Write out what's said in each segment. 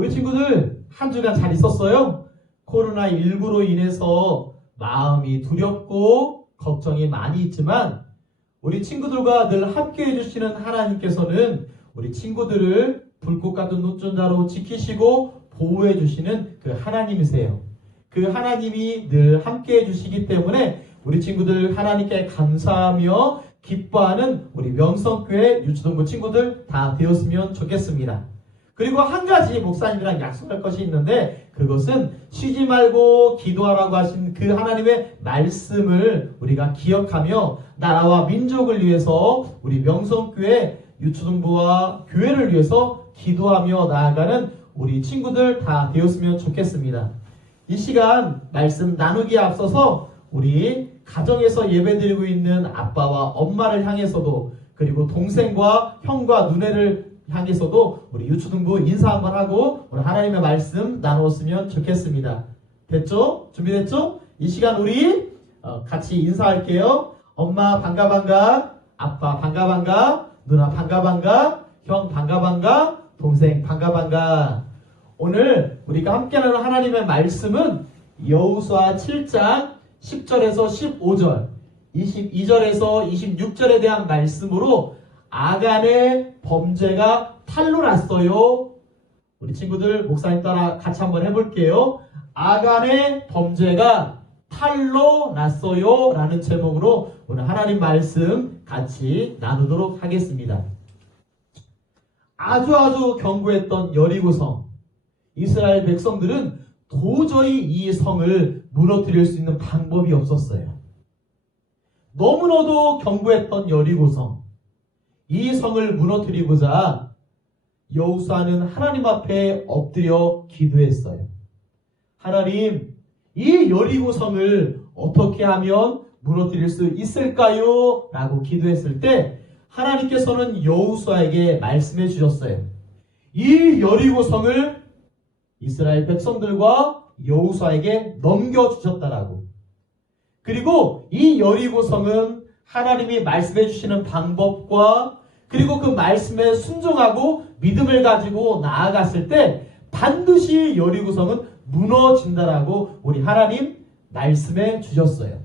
우리 친구들 한 주간 잘 있었어요? 코로나19로 인해서 마음이 두렵고 걱정이 많이 있지만 우리 친구들과 늘 함께 해주시는 하나님께서는 우리 친구들을 불꽃 같은 눈전자로 지키시고 보호해 주시는 그 하나님이세요. 그 하나님이 늘 함께 해주시기 때문에 우리 친구들 하나님께 감사하며 기뻐하는 우리 명성교회 유초동부 친구들 다 되었으면 좋겠습니다. 그리고 한 가지 목사님이랑 약속할 것이 있는데 그것은 쉬지 말고 기도하라고 하신 그 하나님의 말씀을 우리가 기억하며 나라와 민족을 위해서 우리 명성교회 유초동부와 교회를 위해서 기도하며 나아가는 우리 친구들 다 되었으면 좋겠습니다. 이 시간 말씀 나누기에 앞서서 우리 가정에서 예배드리고 있는 아빠와 엄마를 향해서도 그리고 동생과 형과 누나를 향해서도 우리 유초등부 인사 한번 하고 오늘 하나님의 말씀 나누었으면 좋겠습니다. 됐죠? 준비됐죠? 이 시간 우리 같이 인사할게요. 엄마 반가 반가, 아빠 반가 반가, 누나 반가 반가, 형 반가 반가, 동생 반가 반가. 오늘 우리가 함께 나누는 하나님의 말씀은 여호수아 7장 10절에서 15절, 22절에서 26절에 대한 말씀으로 아간의 범죄가 탄로 났어요. 우리 친구들 목사님 따라 같이 한번 해볼게요. 아간의 범죄가 탄로 났어요 라는 제목으로 오늘 하나님 말씀 같이 나누도록 하겠습니다. 아주 견고했던 여리고성, 이스라엘 백성들은 도저히 이 성을 무너뜨릴 수 있는 방법이 없었어요. 너무나도 견고했던 여리고성, 이 성을 무너뜨리고자 여호수아는 하나님 앞에 엎드려 기도했어요. 하나님, 이 여리고성을 어떻게 하면 무너뜨릴 수 있을까요? 라고 기도했을 때 하나님께서는 여호수아에게 말씀해 주셨어요. 이 여리고성을 이스라엘 백성들과 여호수아에게 넘겨주셨다라고. 그리고 이 여리고성은 하나님이 말씀해 주시는 방법과 그리고 그 말씀에 순종하고 믿음을 가지고 나아갔을 때 반드시 여리고성은 무너진다라고 우리 하나님 말씀해 주셨어요.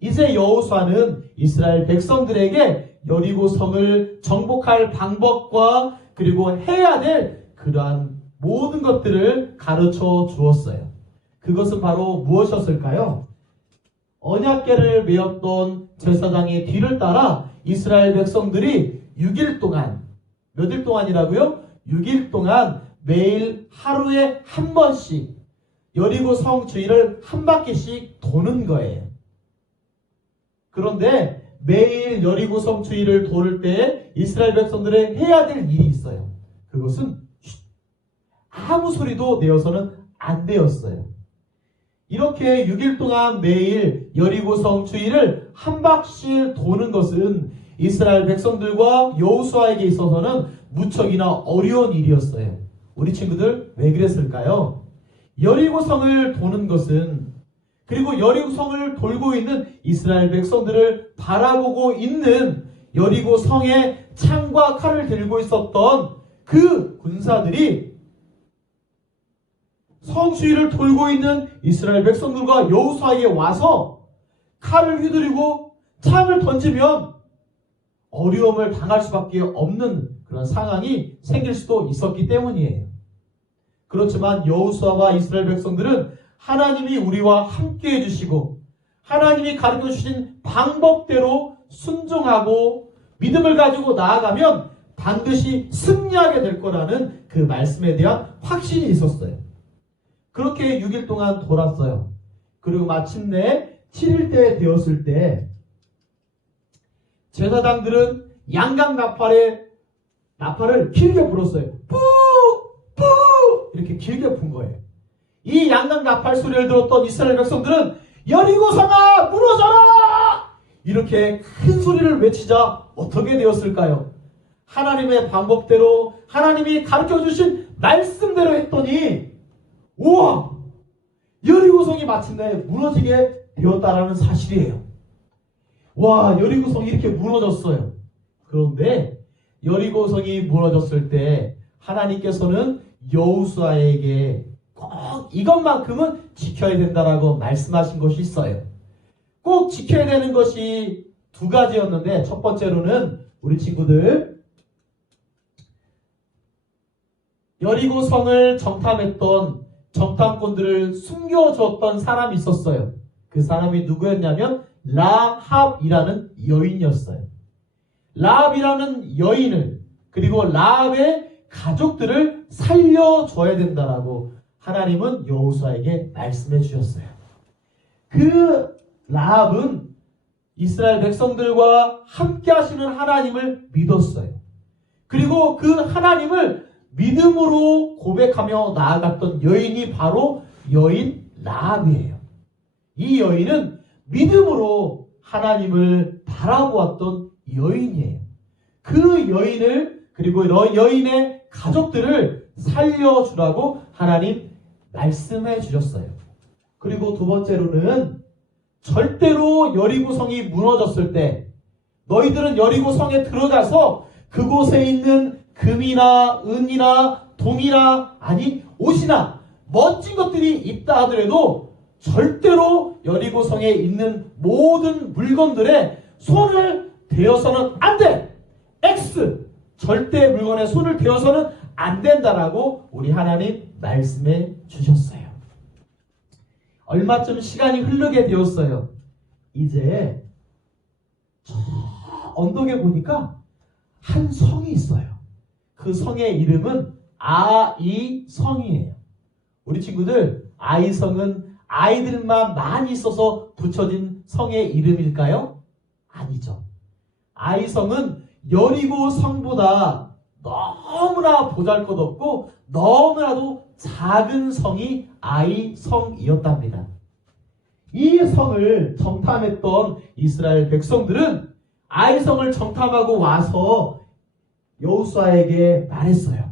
이제 여호수아는 이스라엘 백성들에게 여리고성을 정복할 방법과 그리고 해야 될 그러한 모든 것들을 가르쳐 주었어요. 그것은 바로 무엇이었을까요? 언약궤를 메었던 제사장의 뒤를 따라 이스라엘 백성들이 6일 동안, 몇 일 동안이라고요? 6일 동안 매일 하루에 한 번씩 여리고 성 주위를 한 바퀴씩 도는 거예요. 그런데 매일 여리고 성 주위를 도를 때 이스라엘 백성들의 해야 될 일이 있어요. 그것은 아무 소리도 내어서는 안 되었어요. 이렇게 6일 동안 매일 여리고성 주위를 한 바퀴 도는 것은 이스라엘 백성들과 여호수아에게 있어서는 무척이나 어려운 일이었어요. 우리 친구들 왜 그랬을까요? 여리고성을 도는 것은 그리고 여리고성을 돌고 있는 이스라엘 백성들을 바라보고 있는 여리고성에 창과 칼을 들고 있었던 그 군사들이 성 주위를 돌고 있는 이스라엘 백성들과 여호수아에게 와서 칼을 휘두르고 창을 던지면 어려움을 당할 수밖에 없는 그런 상황이 생길 수도 있었기 때문이에요. 그렇지만 여호수아와 이스라엘 백성들은 하나님이 우리와 함께 해주시고 하나님이 가르쳐 주신 방법대로 순종하고 믿음을 가지고 나아가면 반드시 승리하게 될 거라는 그 말씀에 대한 확신이 있었어요. 그렇게 6일 동안 돌았어요. 그리고 마침내 7일째 되었을 때 제사장들은 양각 나팔을 길게 불었어요. 뿌! 뿌! 이렇게 길게 분 거예요. 이 양각 나팔 소리를 들었던 이스라엘 백성들은 여리고성아 무너져라! 이렇게 큰 소리를 외치자 어떻게 되었을까요? 하나님의 방법대로 하나님이 가르쳐주신 말씀대로 했더니 우와! 여리고성이 마침내 무너지게 되었다라는 사실이에요. 와, 여리고성이 이렇게 무너졌어요. 그런데 여리고성이 무너졌을 때 하나님께서는 여호수아에게 꼭 이것만큼은 지켜야 된다라고 말씀하신 것이 있어요. 꼭 지켜야 되는 것이 두 가지였는데, 첫 번째로는 우리 친구들, 여리고 성을 정탐했던 정탐꾼들을 숨겨줬던 사람이 있었어요. 그 사람이 누구였냐면 라합이라는 여인이었어요. 라합이라는 여인을, 그리고 라합의 가족들을 살려줘야 된다라고 하나님은 여호수아에게 말씀해 주셨어요. 그 라합은 이스라엘 백성들과 함께 하시는 하나님을 믿었어요. 그리고 그 하나님을 믿음으로 고백하며 나아갔던 여인이 바로 여인 라합이에요. 이 여인은 믿음으로 하나님을 바라보았던 여인이에요. 그 여인을, 그리고 여인의 가족들을 살려주라고 하나님 말씀해 주셨어요. 그리고 두 번째로는 절대로 여리고성이 무너졌을 때 너희들은 여리고성에 들어가서 그곳에 있는 금이나 은이나 동이나, 아니 옷이나 멋진 것들이 있다 하더라도 절대로 여리고성에 있는 모든 물건들에 손을 대어서는 안 돼! X! 절대 물건에 손을 대어서는 안 된다라고 우리 하나님 말씀해 주셨어요. 얼마쯤 시간이 흐르게 되었어요. 이제 저 언덕에 보니까 한 성이 있어요. 그 성의 이름은 아이성이에요. 우리 친구들, 아이성은 아이들만 많이 있어서 붙여진 성의 이름일까요? 아니죠. 아이성은 여리고 성보다 너무나 보잘것없고 너무나도 작은 성이 아이성이었답니다. 이 성을 정탐했던 이스라엘 백성들은 아이성을 정탐하고 와서 여호수아에게 말했어요.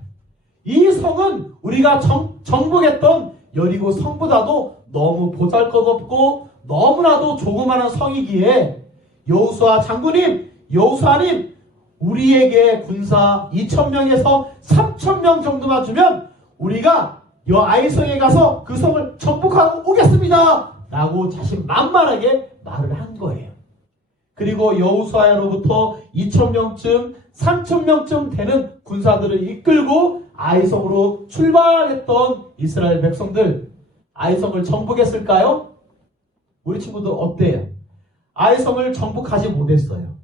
이 성은 우리가 정복했던 여리고 성보다도 너무 보잘것없고 너무나도 조그마한 성이기에 여호수아 장군님, 여호수아님, 우리에게 군사 2,000명에서 3,000명 정도만 주면 우리가 아이성에 가서 그 성을 정복하고 오겠습니다 라고 자신만만하게 말을 한 거예요. 그리고 여호수아로부터 2,000명쯤 3,000명쯤 되는 군사들을 이끌고 아이성으로 출발했던 이스라엘 백성들, 아이성을 정복했을까요? 우리 친구들 어때요? 아이성을 정복하지 못했어요.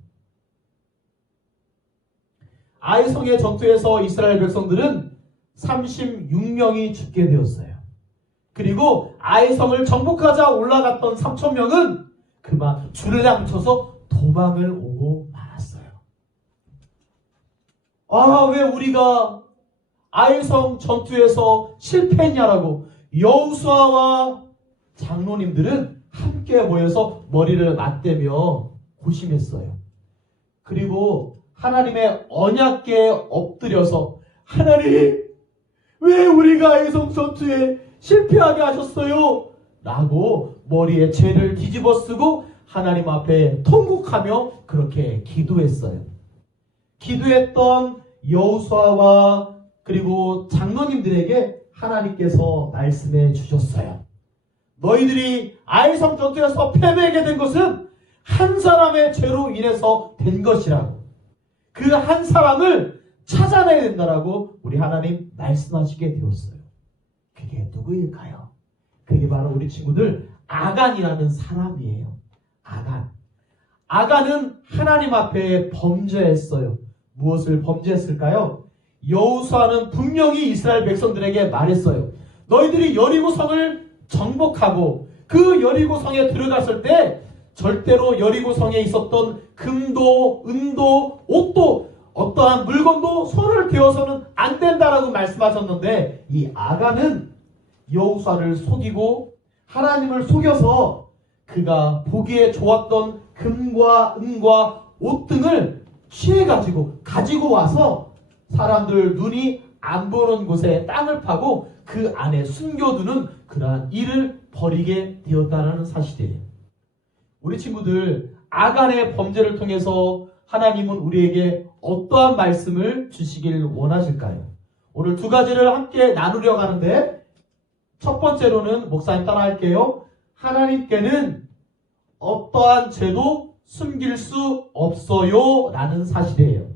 아이성의 전투에서 이스라엘 백성들은 36명이 죽게 되었어요. 그리고 아이성을 정복하자 올라갔던 3,000명은 그만 줄을 도망을 오고 말았어요. 왜 우리가 아이성 전투에서 실패했냐라고 여호수아와 장로님들은 함께 모여서 머리를 맞대며 고심했어요. 그리고 하나님의 언약궤에 엎드려서, 하나님, 왜 우리가 아이성 전투에 실패하게 하셨어요? 라고 머리에 죄를 뒤집어쓰고 하나님 앞에 통곡하며 그렇게 기도했어요. 기도했던 여호수아와 그리고 장로님들에게 하나님께서 말씀해 주셨어요. 너희들이 아이성 전투에서 패배하게 된 것은 한 사람의 죄로 인해서 된 것이라고, 그 한 사람을 찾아내야 된다라고 우리 하나님 말씀하시게 되었어요. 그게 누구일까요? 그게 바로 우리 친구들 아간이라는 사람이에요. 아간은 하나님 앞에 범죄했어요. 무엇을 범죄했을까요? 여호수아는 분명히 이스라엘 백성들에게 말했어요. 너희들이 여리고성을 정복하고 그 여리고성에 들어갔을 때 절대로 여리고성에 있었던 금도, 은도, 옷도, 어떠한 물건도 손을 대어서는 안 된다라고 말씀하셨는데, 이 아간은 여호수아를 속이고 하나님을 속여서 그가 보기에 좋았던 금과 은과 옷 등을 취해가지고 가지고 와서 사람들 눈이 안 보는 곳에 땅을 파고 그 안에 숨겨두는 그러한 일을 벌이게 되었다는 사실이에요. 우리 친구들, 아간의 범죄를 통해서 하나님은 우리에게 어떠한 말씀을 주시길 원하실까요? 오늘 두 가지를 함께 나누려고 하는데, 첫 번째로는 목사님 따라 할게요. 하나님께는 어떠한 죄도 숨길 수 없어요 라는 사실이에요.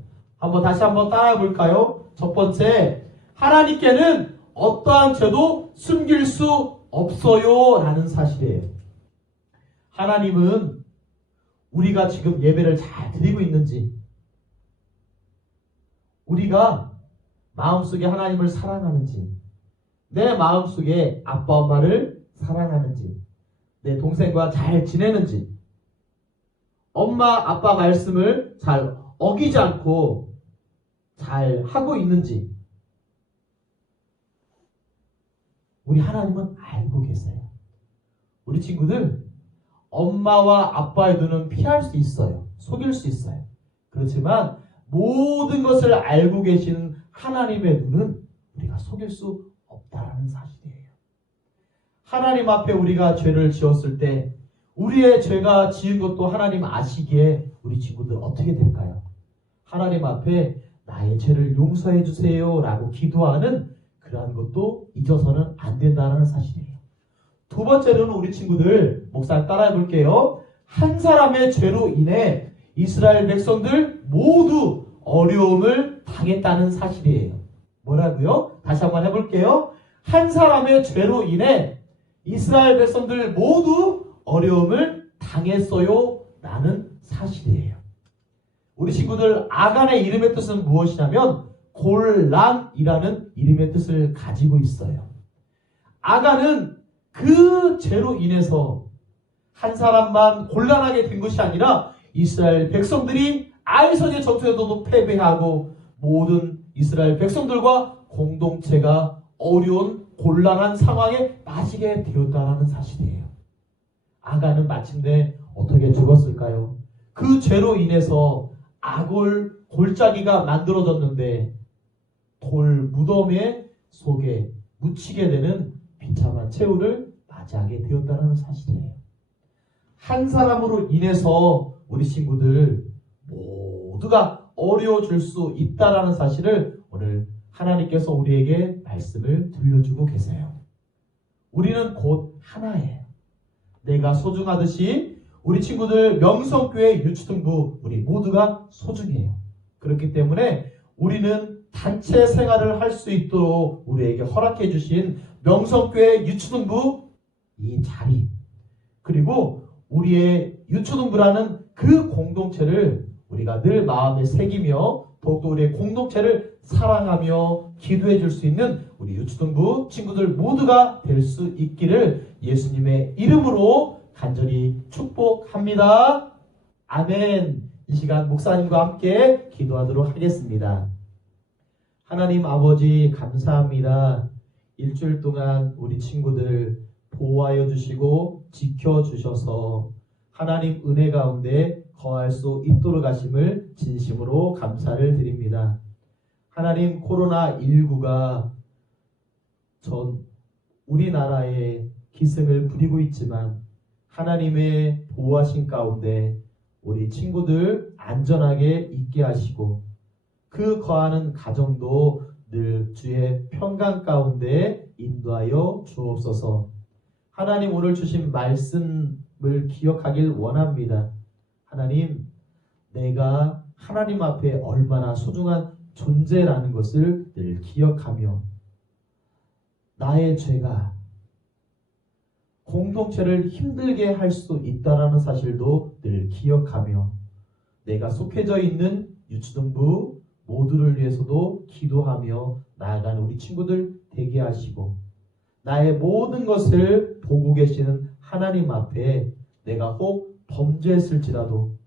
다시 한번 따라해 볼까요? 첫 번째, 하나님께는 어떠한 죄도 숨길 수 없어요 라는 사실이에요. 하나님은 우리가 지금 예배를 잘 드리고 있는지, 우리가 마음속에 하나님을 사랑하는지, 내 마음속에 아빠 엄마를 사랑하는지, 내 동생과 잘 지내는지, 엄마 아빠 말씀을 잘 어기지 않고 잘 하고 있는지, 우리 하나님은 알고 계세요. 우리 친구들, 엄마와 아빠의 눈은 피할 수 있어요. 속일 수 있어요. 그렇지만 모든 것을 알고 계시는 하나님의 눈은 우리가 속일 수 없다는 사실이에요. 하나님 앞에 우리가 죄를 지었을 때 우리의 죄가 지은 것도 하나님 아시기에 우리 친구들 어떻게 될까요? 하나님 앞에 나의 죄를 용서해 주세요 라고 기도하는 그러한 것도 잊어서는 안 된다는 사실이에요. 두 번째로는 우리 친구들, 목사님 따라해 볼게요. 한 사람의 죄로 인해 이스라엘 백성들 모두 어려움을 당했다는 사실이에요. 뭐라고요? 다시 한번 해볼게요. 한 사람의 죄로 인해 이스라엘 백성들 모두 어려움을 당했어요 라는 사실이에요. 우리 친구들, 아간의 이름의 뜻은 무엇이냐면 골란이라는 이름의 뜻을 가지고 있어요. 아간은 그 죄로 인해서 한 사람만 곤란하게 된 것이 아니라 이스라엘 백성들이 아이성의 전투에서도 패배하고 모든 이스라엘 백성들과 공동체가 어려운 곤란한 상황에 빠지게 되었다는 사실이에요. 아간은 마침내 어떻게 죽었을까요? 그 죄로 인해서 아골 골짜기가 만들어졌는데 돌 무덤의 속에 묻히게 되는 비참한 최후를 맞이하게 되었다는 사실이에요. 한 사람으로 인해서 우리 친구들 모두가 어려워질 수 있다는 사실을 오늘 하나님께서 우리에게 말씀을 들려주고 계세요. 우리는 곧 하나예요. 내가 소중하듯이 우리 친구들 명성교회 유치등부 우리 모두가 소중해요. 그렇기 때문에 우리는 단체 생활을 할 수 있도록 우리에게 허락해 주신 명성교회 유치등부 이 자리, 그리고 우리의 유초등부라는 그 공동체를 우리가 늘 마음에 새기며 더욱더 우리의 공동체를 사랑하며 기도해 줄 수 있는 우리 유초등부 친구들 모두가 될 수 있기를 예수님의 이름으로 간절히 축복합니다. 아멘. 이 시간 목사님과 함께 기도하도록 하겠습니다. 하나님 아버지 감사합니다. 일주일 동안 우리 친구들 보호하여 주시고 지켜주셔서 하나님 은혜 가운데 거할 수 있도록 하심을 진심으로 감사를 드립니다. 하나님, 코로나19가 전 우리나라에 기승을 부리고 있지만 하나님의 보호하신 가운데 우리 친구들 안전하게 있게 하시고 그 거하는 가정도 늘 주의 평강 가운데 인도하여 주옵소서. 하나님, 오늘 주신 말씀을 기억하길 원합니다. 하나님, 내가 하나님 앞에 얼마나 소중한 존재라는 것을 늘 기억하며 나의 죄가 공동체를 힘들게 할 수 있다는 사실도 늘 기억하며 내가 속해져 있는 유치등부 모두를 위해서도 기도하며 나아가는 우리 친구들 되게 하시고 나의 모든 것을 보고 계시는 하나님 앞에 내가 혹 범죄했을지라도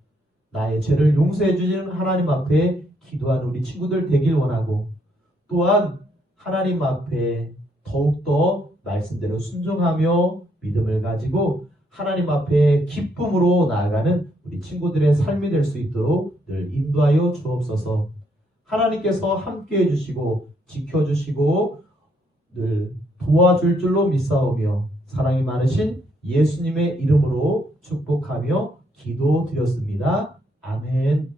나의 죄를 용서해 주시는 하나님 앞에 기도하는 우리 친구들 되길 원하고, 또한 하나님 앞에 더욱더 말씀대로 순종하며 믿음을 가지고 하나님 앞에 기쁨으로 나아가는 우리 친구들의 삶이 될 수 있도록 늘 인도하여 주옵소서. 하나님께서 함께해 주시고 지켜주시고 늘 도와줄 줄로 믿사오며 사랑이 많으신 예수님의 이름으로 축복하며 기도드렸습니다. 아멘.